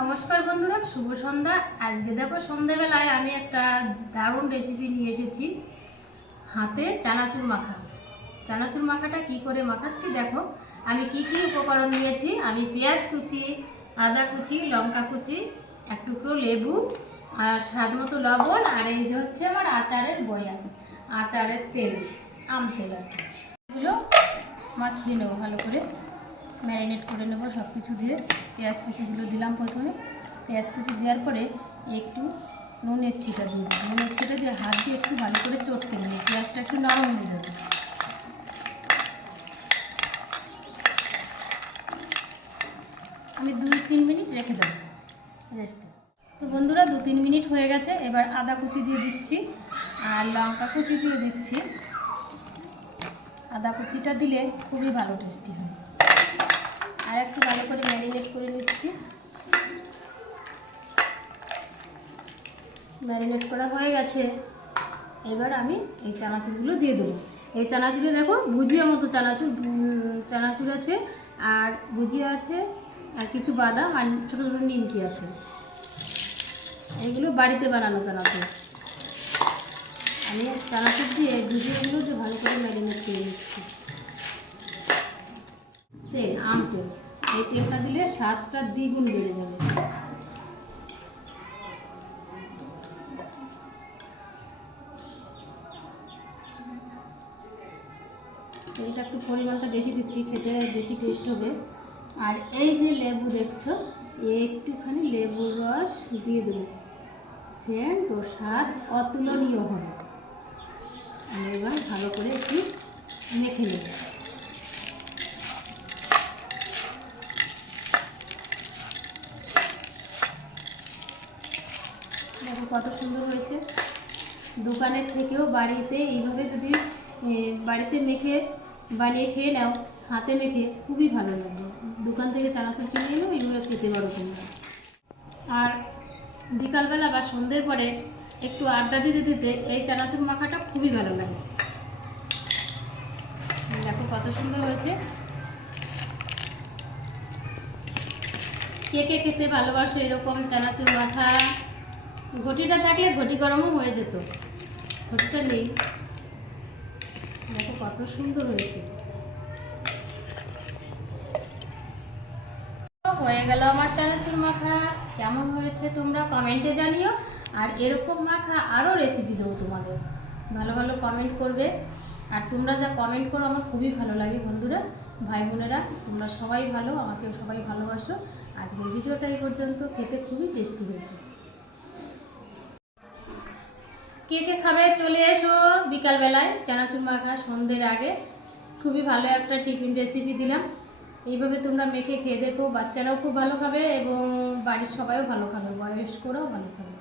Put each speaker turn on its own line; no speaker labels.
নমস্কার বন্ধুরা, শুভ সন্ধ্যা। আজকে দেখো সন্ধ্যাবেলায় আমি একটা দারুণ রেসিপি নিয়ে এসেছি। হাতে চানাচুর মাখা। চানাচুর মাখাটা কি করে মাখাচ্ছি দেখো। আমি কি কি উপকরণ নিয়েছি? আমি পেঁয়াজ কুচি, আদা কুচি, লঙ্কা কুচি, এক টুকরো লেবু আর স্বাদ মতো লবণ আর এই যে হচ্ছে আমার আচারের বয়াম আচারের তেল, আম তেল আর কি। এগুলো মাখিয়ে নেব ভালো করে। ম্যারিনেট করে নেব সব কিছু দিয়ে। পেঁয়াজ কুচিগুলো দিলাম প্রথমে। পেঁয়াজ কুচি দেওয়ার পরে একটু নুনের ছিটা দিয়ে দিই নুনের ছিটা দিয়ে হাত দিয়ে একটু ভালো করে চটকে নেব পেঁয়াজটা একটু নরম হয়ে যাবে। আমি দুই তিন মিনিট রেখে দেবো। রেস্টে তো বন্ধুরা, দু তিন মিনিট হয়ে গেছে। এবার আদা কুচি দিয়ে দিচ্ছি আর লঙ্কা কুচি দিয়ে দিচ্ছি। আদা কুচিটা দিলে খুবই ভালো টেস্টি হয়। আর একটু ভালো করে ম্যারিনেট করে নিচ্ছি। ম্যারিনেট করা হয়ে গেছে। এবার আমি এই চানাচুরগুলো দিয়ে দেবো। এই চানাচুরে দেখো ভুজিয়া মতো চানাচুর চানাচুর আছে আর ভুজিয়া আছে, আর কিছু বাদাম আর ছোটো ছোটো নিমকি আছে। এইগুলো বাড়িতে বানানো চানাচুর। আমি চানাচুর দিয়ে ভুজিয়াগুলো দিয়ে ভালো করে ম্যারিনেট করে নিচ্ছি। তেল, আম তেল। এই তেলটা দিলে স্বাদটা দ্বিগুণ বেড়ে যাবে। তেলটা একটু পরিমাণটা বেশি দিচ্ছি, খেতে বেশি টেস্ট হবে। আর এই যে লেবু দেখছ, একটুখানি লেবুর রস দিয়ে দেবো। সেন্ট ও স্বাদ অতুলনীয় হবে। আমি এবার ভালো করে একটু মেখে নেব। কত সুন্দর হয়েছে। দোকানের থেকেও বাড়িতে এইভাবে যদি বাড়িতে মেখে বানিয়ে খেয়ে নাও, হাতে মেখে খুবই ভালো লাগবে। দোকান থেকে চানাচুর কিনে এলেও এইভাবে খেতে পারো তোমরা। আর বিকালবেলা বা সন্ধ্যের পরে একটু আড্ডা দিতে দিতে এই চানাচুর মাখাটা খুবই ভালো লাগে। দেখো কত সুন্দর হয়েছে। কে কে খেতে ভালোবাসো এরকম চানাচুর মাখা ঘটিটা থাকলে ঘটি গরমও হয়ে যেত। ঘটিটা নেই। দেখো কত সুন্দর হয়েছে। হয়ে গেল আমার চানাচুর মাখা। কেমন হয়েছে তোমরা কমেন্টে জানিও। আর এরকম মাখা আরও রেসিপি দেবো তোমাদের। ভালো ভালো কমেন্ট করবে। আর তোমরা যা কমেন্ট করো, আমার খুবই ভালো লাগে বন্ধুরা, ভাই বোনেরা। তোমরা সবাই ভালো, আমাকেও সবাই ভালোবাসো। আজকের ভিডিওটা এই পর্যন্ত। খেতে খুবই টেস্টি হয়েছে। কে কে খাবে চলে এসো বিকালবেলায়। চানাচুর মাখা সন্ধ্যের আগে। খুবই ভালো একটা টিফিন রেসিপি দিলাম। এইভাবে তোমরা মেখে খেয়ে দেখো, বাচ্চারাও খুব ভালো খাবে এবং বাড়ির সবাইও ভালো খাবে। বয়স্করাও ভালো খাবে।